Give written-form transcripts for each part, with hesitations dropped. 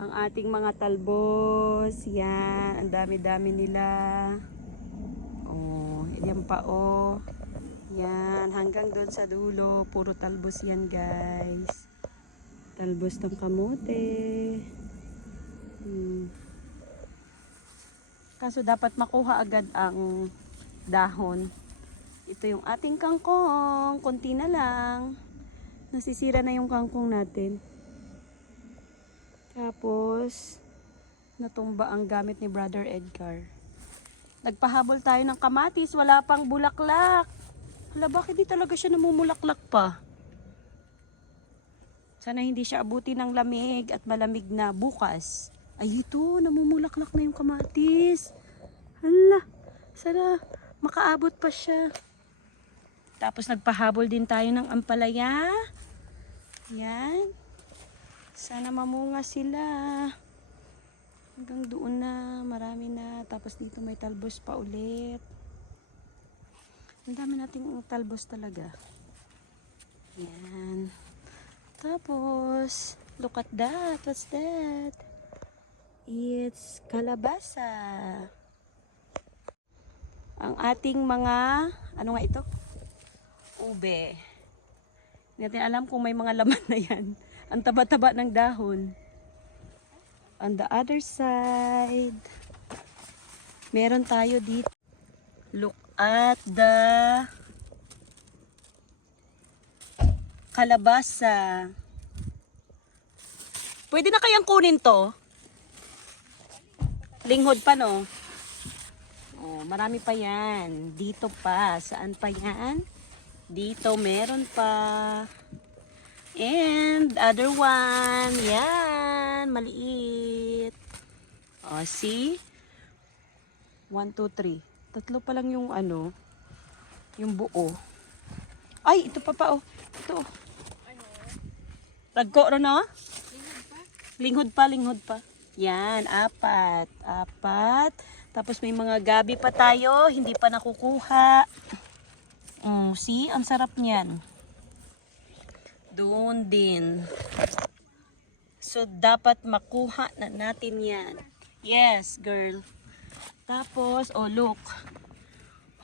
ang ating mga talbos. Yan, ang dami-dami nila. Oh, yan pa oh. Yan, hanggang doon sa dulo, puro talbos yan, guys. Talbos ng kamote. Kaso dapat makuha agad ang dahon. Ito yung ating kangkong, konti na lang. Nasisira na yung kangkong natin. Tapos natumba ang gamit ni Brother Edgar. Nagpahabol tayo ng kamatis, wala pang bulaklak. Hala, bakit di talaga siya namumulaklak pa? Sana hindi siya abuti ng lamig at malamig na bukas. Ay, ito, namumulaklak na yung kamatis. Hala, sana makaabot pa siya. Tapos nagpahabol din tayo ng ampalaya. Yan. Sana mamunga sila. Hanggang doon na, marami na. Tapos dito may talbos pa ulit. Ang dami nating talbos talaga. Yan. Tapos, look at that. What's that? It's kalabasa. Ang ating mga, ano nga ito? Ube. Hindi natin alam kung may mga laman na yan. Ang taba-taba ng dahon. On the other side, meron tayo dito. Look at the kalabasa. Pwede na kayang kunin to? Linghod pa, no? Oh, marami pa yan. Dito pa. Saan pa yan? Dito meron pa. And other one. Yan. Maliit. Oh, see? 1, 2, 3. Tatlo pa lang yung ano. Yung buo. Ay, ito pa pa oh. Ito. Ragko ro no? Linghod pa, linghod pa. Yan, 4. 4. Tapos may mga gabi pa tayo. Hindi pa nakukuha. See? Ang sarap niyan. Doon din. So, dapat makuha na natin yan. Yes, girl. Tapos, oh, look.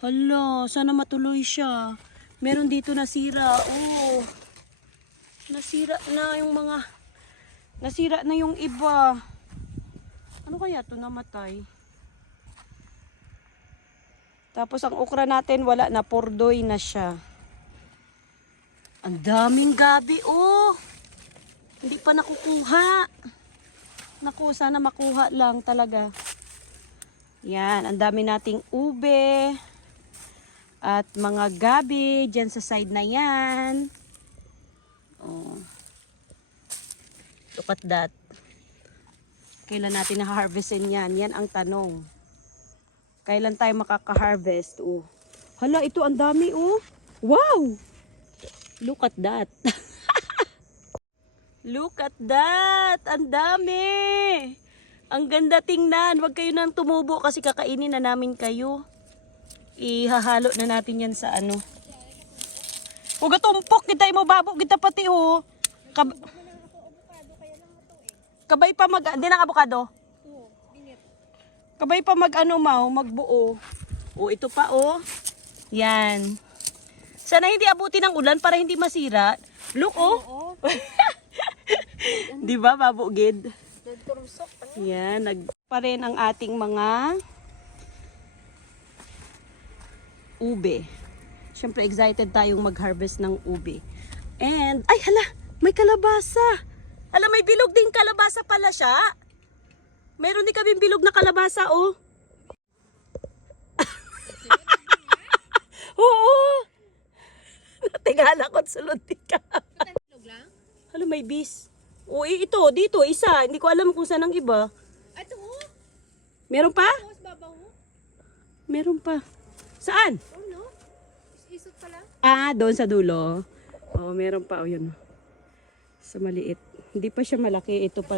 Hala, sana matuloy siya. Meron dito nasira. Oh. Nasira na yung mga... Nasira na yung iba. Ano kaya ito namatay? Tapos ang okra natin wala na, pordoy na siya. Ang daming gabi oh. Hindi pa nakukuha. Naku, sana makuha lang talaga. Yan, ang dami nating ube. At mga gabi dyan sa side na yan. Oh. Look at that. Kailan natin na-harvestin yan? Yan ang tanong. Kailan tayo makaka-harvest? Oh. Hala, ito ang dami oh. Wow! Look at that. Look at that. Ang dami. Ang ganda tingnan. Huwag kayo nang tumubo kasi kakainin na namin kayo. Ihahalo na natin yan sa ano. Huwag tumpok. Kita mo babo. Kita pati oh. Kabay pa mag... Hindi na avocado? Kabay pa mag ano mau, magbuo. Oh, ito pa oh. Yan. Sana hindi abuti ng ulan para hindi masira. Look oh. Di ba babugid? Yan, pa rin ang ating mga ube. Siyempre excited tayong mag-harvest ng ube. And ay hala, may kalabasa. Hala, may bilog ding kalabasa pala siya. Meron din kaming bilog na kalabasa, oh. Oo. Natigala ko at sulod ka. Hala, may bis. Oo, ito, dito, isa. Hindi ko alam kung saan ang iba. Ito, oh. Meron pa? Babaw. Meron pa. Saan? Oh, no? Isot pa lang. Ah, doon sa dulo. Oh, meron pa. Oh, yun. Sa maliit. Hindi pa siya malaki. Ito pa.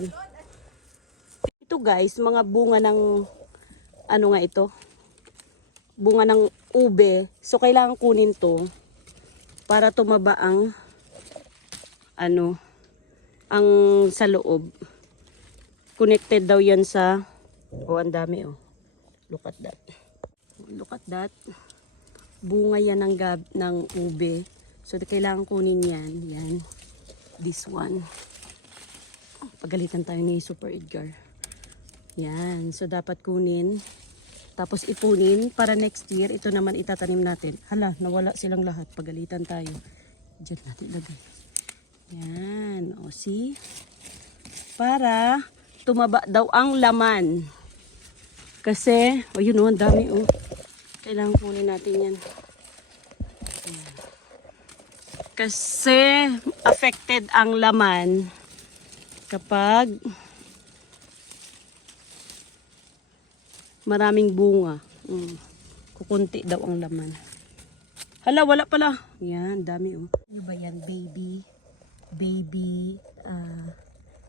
Ito guys, mga bunga ng ano nga ito? Bunga ng ube. So kailangan kunin to para tumaba ang ano, ang sa loob. connected daw yan sa, oh ang dami oh. Look at that. Look at that. Bunga yan ng ube. So kailangan kunin yan. Yan. This one. Pagalitan tayo ni Super Edgar. Yan. So dapat kunin. Tapos ipunin para next year. Ito naman itatanim natin. Hala, nawala silang lahat. Pagalitan tayo. Diyan natin lagay. Yan. O see? Para tumaba daw ang laman. Kasi, o yun o, ang dami o. Kailangan kunin natin yan. Ayan. Kasi affected ang laman kapag maraming bunga. Kukunti daw ang laman. Hala, wala pala. Yan, dami o. Ano ba yan?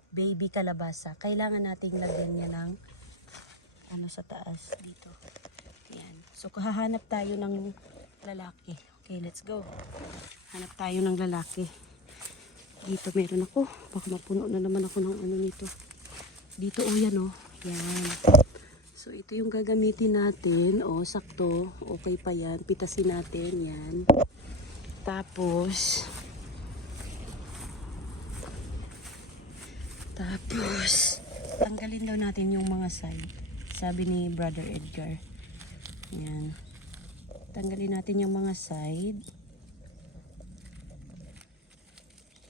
Baby kalabasa. Kailangan nating lagyan niya ng ano sa taas dito. Yan. So hahanap tayo ng lalaki. Okay, let's go. Hanap tayo ng lalaki. Dito meron ako. Baka mapuno na naman ako ng ano nito. Dito o yan o. Yan. So ito yung gagamitin natin. O sakto. Okay pa yan. Pitasin natin. Yan. Tapos tanggalin daw natin yung mga side. Sabi ni Brother Edgar. Yan. Tanggalin natin yung mga side.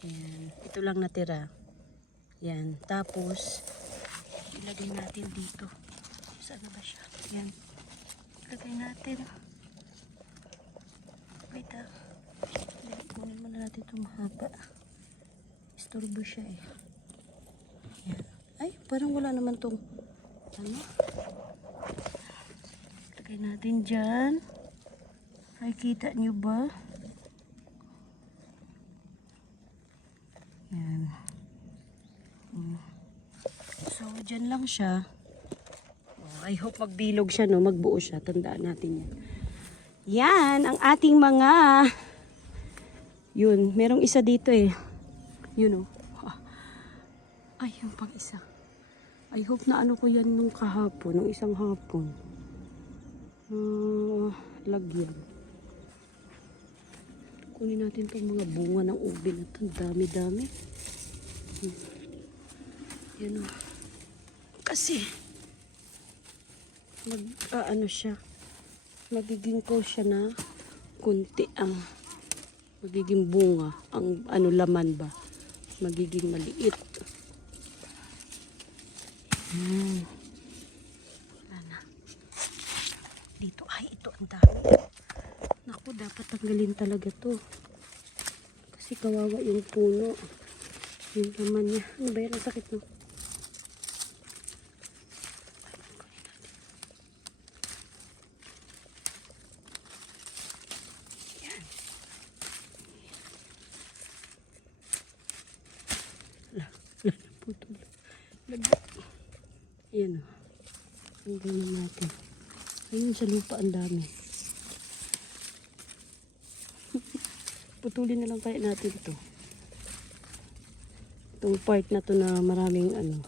Yan. Ito lang natira. Yan. Tapos, ilagay natin dito. Saan na ba siya? Yan. Ilagay natin. Wait ah. Kunin muna natin itong mahaba. Istorbo siya eh. Yan. Ay, parang wala naman tong ano. Lagay natin dyan. Ay, kita nyo ba? Yan. So, dyan lang siya. Oh, I hope magbilog siya, no? Magbuo siya. Tandaan natin yan. Yan, ang ating mga yun, merong isa dito eh. Yun, oh. Ay, yung pang isa. I hope na ano ko yan nung kahapon, nung isang hapon. Lagyan. Kunin natin itong mga bunga ng ube na ito. Dami-dami. Yan o. Kasi, ano siya. Magiging ko siya na kunti ang magiging bunga. Ang ano laman ba. Magiging maliit. Wala na. Dito, ay ito ang dami. Naku, dapat tanggalin talaga to. Kasi kawawa yung puno. Yung laman niya. Ano ba yan? Ang sakit no? Yan. Wala na putol. Ayan o. Tanggal na natin. Ayun sa lupa ang dami. Putulin na lang kaya natin to. Itong part na to na maraming ano.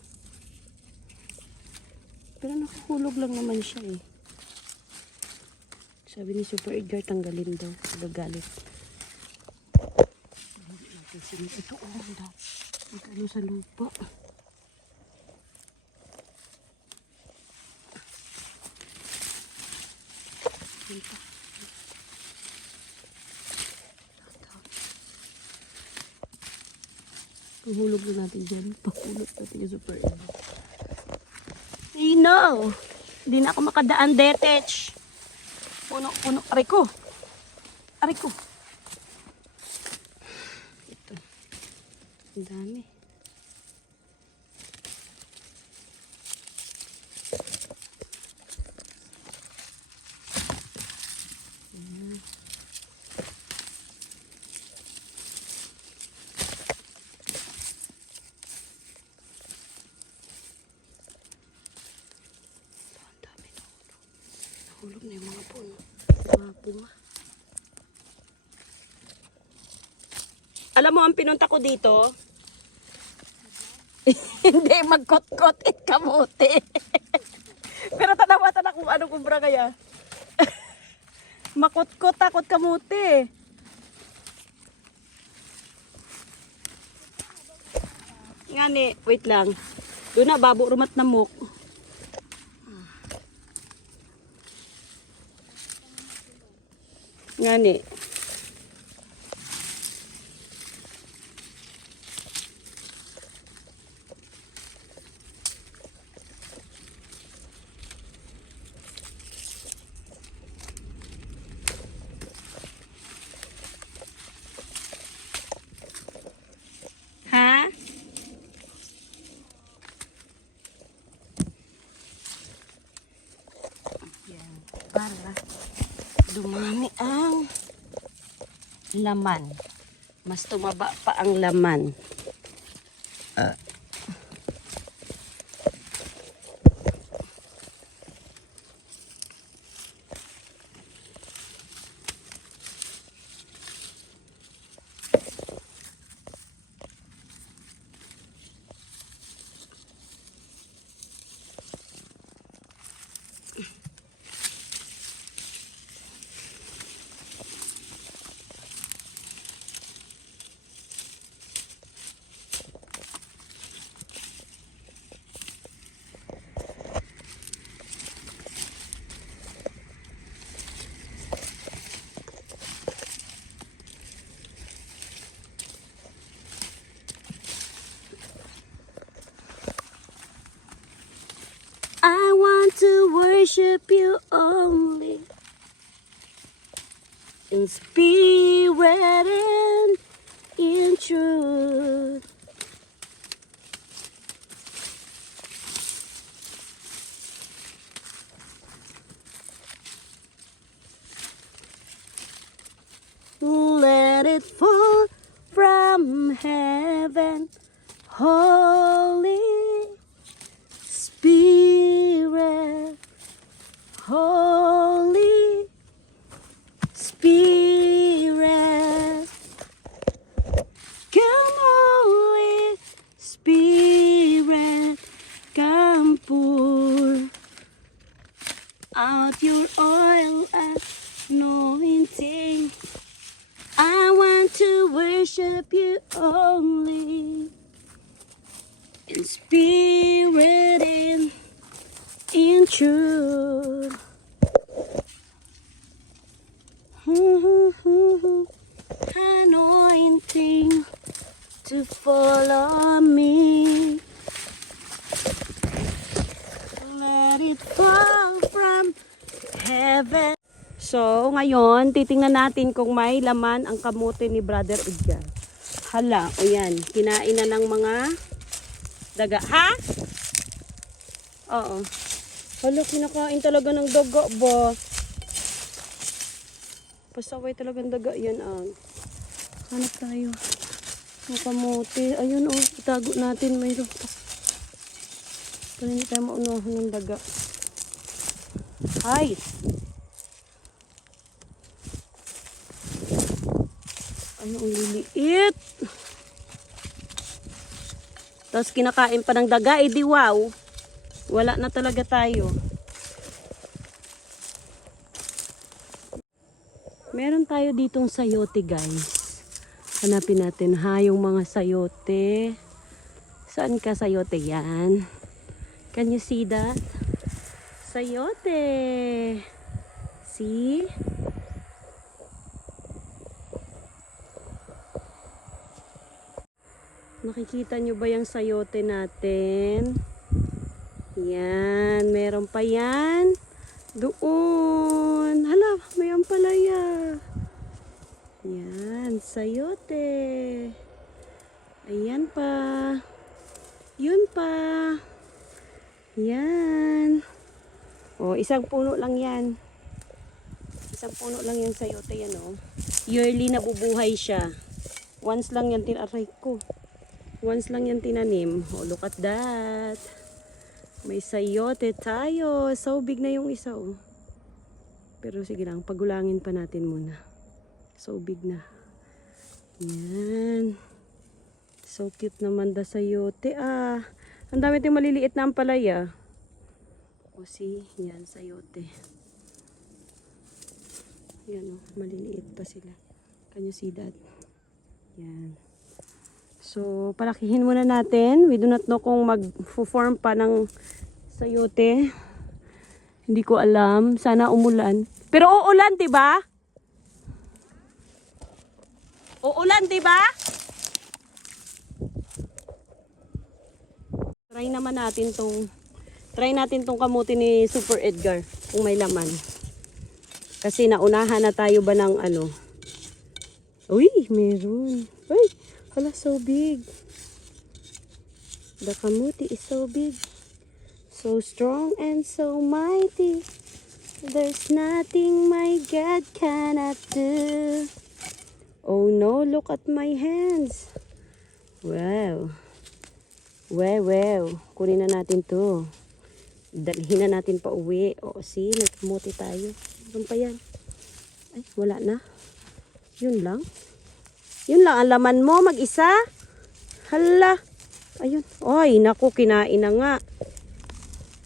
Pero nakahulog lang naman siya eh. Sabi ni Super Edgar tanggalin daw. Gagalit. Hindi natin sinip. Ito daw. Ano sa lupa. Pahulog na natin dyan. Pahulog natin yung Super Edgar. Hey no! Hindi na ako makadaan, detach. Puno. Aray ko. Ito. Ang dami. Nahulog na yung mga puno. Mga bunga. Alam mo, ang pinunta ko dito, Hindi, magkot-kot kamote. Pero tanawatan ako ano kumbra kaya. Makot-kot takot kamote. Ngani, wait lang. Doon na, babo rumat na muk. Ngani. Ha? Yan. Para dumami ang laman. Mas tumaba pa ang laman. I want to worship you only in spirit and in truth. Let it fall from heaven, Holy Spirit, Holy Spirit, come Holy Spirit, come pour out your oil and anointing. I want to worship you only in spirit and in truth. Anointing to follow me. Let it fall from heaven. So, ngayon, titingnan natin kung may laman ang kamote ni Brother Edgar. Hala, o yan, kinain na ng mga daga. Ha? Oo. Hala, kinakain talaga ng daga ba? Pasaway talagang daga yan ang. Hanap tayo. Ang kamote. Ayun o, itago natin. Mayroon pa. Para hindi tayo maunahan ng daga. Ay! Ano ang liliit. Tapos kinakain pa ng daga. Eh di wow. Wala na talaga tayo. Meron tayo ditong sayote guys. Hanapin natin ha yung mga sayote. Saan ka sayote yan? Can you see that? Sayote. See? Nakikita nyo ba yung sayote natin? Yan. Meron pa yan. Doon. Hala, may ampalaya. Yan. Sayote. Ayan pa. Yun pa. Yan. O, isang puno lang yan. Isang puno lang yung sayote yan o. Yearly nabubuhay siya. Once lang yan tinaray ko. Once lang yan tinanim. Oh, look at that. May sayote tayo. So big na yung isa oh. Pero sige lang, pagulangin pa natin muna. So big na. Yan. So cute naman da sayote. Ah, ang dami tayong maliliit na ampalaya. O see, yan sayote. Yan o, maliliit pa sila. Can you see that? Yan. So, palakihin muna natin. We do not know kung mag-form pa ng sayote. Hindi ko alam. Sana umulan. Pero uulan, 'di ba? Uulan, 'di ba? Try natin tong kamuti ni Super Edgar kung may laman. Kasi naunahan na tayo ba ng ano? Uy, meron. Uy, hala, so big. The kamuti is so big. So strong and so mighty. There's nothing my God cannot do. Oh no, look at my hands. Wow. Wow. Kunin na natin to. Dalhin na natin pa uwi. O, see, nagkamuti tayo. Ano pa yan? Ay, wala na. Yun lang. Yun lang ang laman mo, mag-isa. Hala. Ayun. Oy, naku, kinain na nga.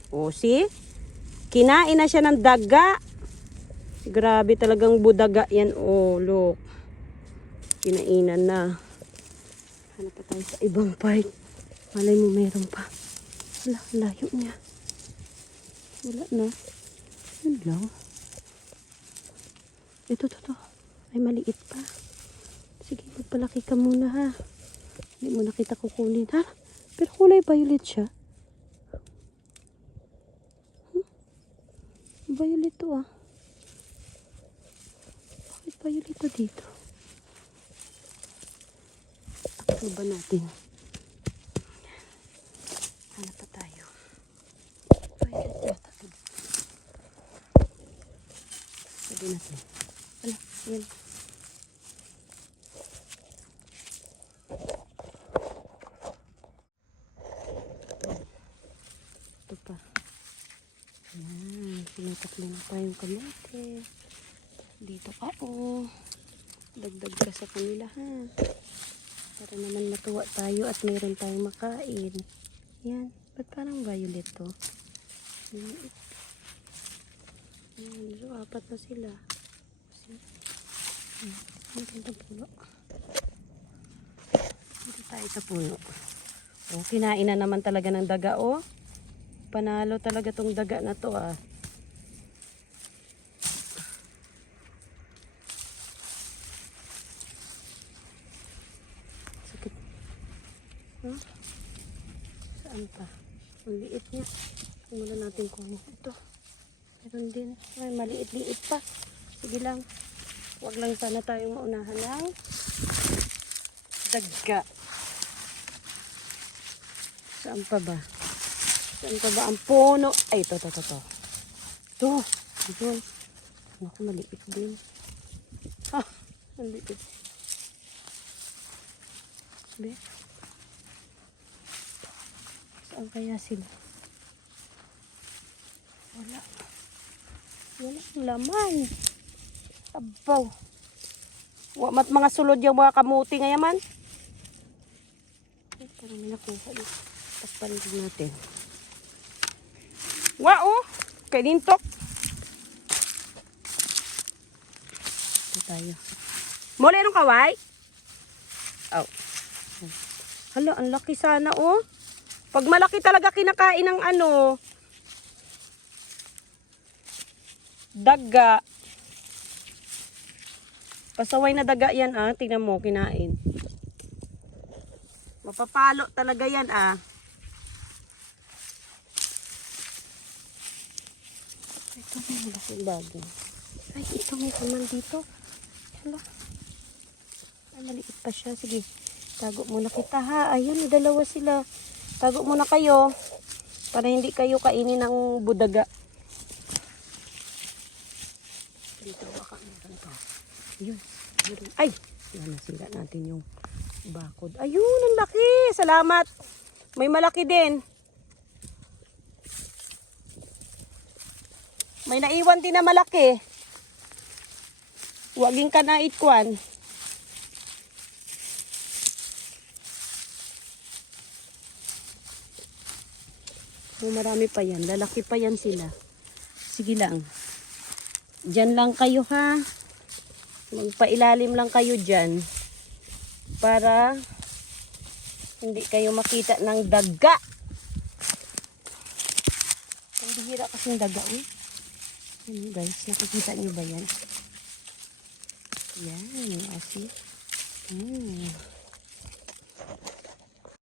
O, see? Kinain na siya ng daga. Grabe talagang budaga yan. Oh, look. Kinainan na. Hanap pa tayo sa ibang part. Malay mo meron pa. Wala, layo niya. Wala na. Yun lang. Ito. Ay, maliit pa. Sige, magpalaki ka muna ha. Hindi mo na kita kukunin ha. Pero kulay violet siya. Violet to ah. Bakit violet to dito? Takbo ba natin? Hanap pa tayo. Violet yata to. Sabi natin. Hala, yan. Ito pa. Yan, sinataklo na tayong kamote. Dito ka oh. Dagdag ka sa kanila ha. Para naman matuwa tayo at mayroon tayong makain. Yan, ba't parang violet to? Yan, so apat na sila. Maganda puno. Dito tayo sa puno. Oh, kinain na naman talaga ng daga oh. Panalo talaga tong daga na to ah. Sakit. Huh? Saan pa? Ang liit niya. Muna natin kunin ito. Meron din. Ay, maliit-liit pa. Sige lang. Huwag lang sana tayong maunahan ng daga. Saan pa ba? Saan pa ba ang puno? Ay, ito. Ito. Yun. Naku, maliit din. Ha, maliit. Be? Saan kaya sila? Wala. Walang laman. Abaw. Mat mga sulod yung mga kamuti ngayon man. Ay, parang may nakuha yun. Takpan din natin. Wow! Kay lintok. Ito tayo. Muli anong kaway? Oh. Hala, ang laki sana oh. Pag malaki talaga kinakain ng ano, daga. Pasaway na daga yan ah. Tingnan mo, kinain. Mapapalo talaga yan ah. Ito may malaking bago. Ay, ito may kaman dito. Hala. Ay, maliit pa siya. Sige, tago muna kita ha. Ayun, dalawa sila. Tago muna kayo. Para hindi kayo kainin ng budaga. Dito baka meron to. Ayun. Ay! Nasira natin yung bakod. Ayun, ang laki! Salamat! May malaki din. May naiwan din na malaki. Huwaging ka na itkuan. Oh, marami pa yan. Lalaki pa yan sila. Sige lang. Diyan lang kayo ha. Magpailalim lang kayo dyan. Para hindi kayo makita ng daga. Ang bihira kasing daga eh. Yan guys, nakikita nyo ba yan? Yan, asi.